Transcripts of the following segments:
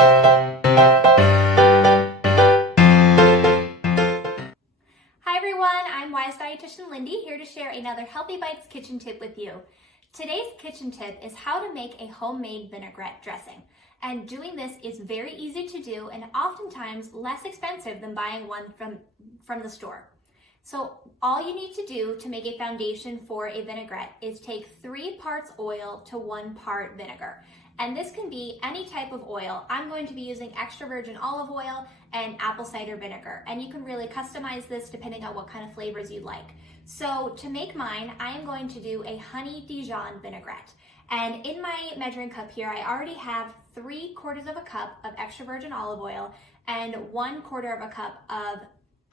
Hi everyone, I'm Weis Dietitian Lyndi, here to share another Healthy Bites kitchen tip with you. Today's kitchen tip is how to make a homemade vinaigrette dressing. And doing this is very easy to do and oftentimes less expensive than buying one from the store. So all you need to do to make a foundation for a vinaigrette is take 3 parts oil to 1 part vinegar. And this can be any type of oil. I'm going to be using extra virgin olive oil and apple cider vinegar. And you can really customize this depending on what kind of flavors you'd like. So to make mine, I am going to do a honey Dijon vinaigrette. And in my measuring cup here, I already have 3/4 of a cup of extra virgin olive oil and 1/4 of a cup of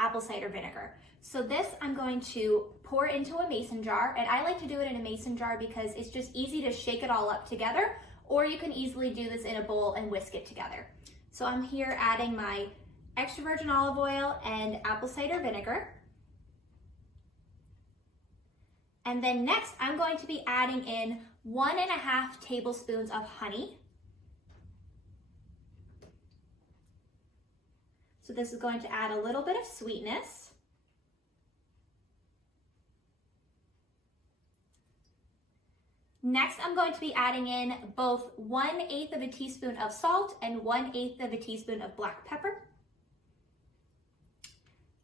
apple cider vinegar. So this I'm going to pour into a mason jar, and I like to do it in a mason jar because it's just easy to shake it all up together, or you can easily do this in a bowl and whisk it together. So I'm here adding my extra virgin olive oil and apple cider vinegar. And then next I'm going to be adding in 1.5 tablespoons of honey. So this is going to add a little bit of sweetness. Next, I'm going to be adding in both 1/8 of a teaspoon of salt and 1/8 of a teaspoon of black pepper.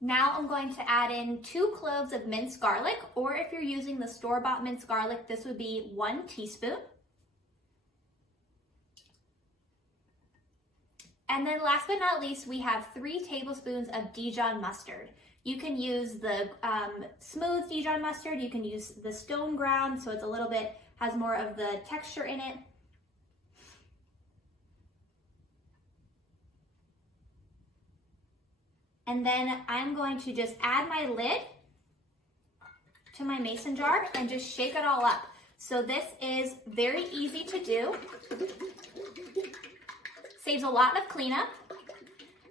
Now I'm going to add in 2 cloves of minced garlic, or if you're using the store-bought minced garlic, this would be 1 teaspoon. And then last but not least, we have 3 tablespoons of Dijon mustard. You can use the smooth Dijon mustard, you can use the stone ground, so it's a little bit, has more of the texture in it. And then I'm going to just add my lid to my mason jar and just shake it all up. So this is very easy to do. Saves a lot of cleanup.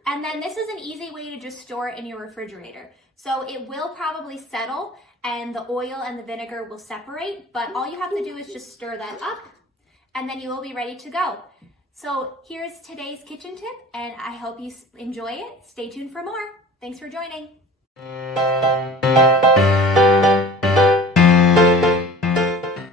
And then this is an easy way to just store it in your refrigerator. So it will probably settle and the oil and the vinegar will separate, but all you have to do is just stir that up and then you will be ready to go. So here's today's kitchen tip, and I hope you enjoy it. Stay tuned for more. Thanks for joining.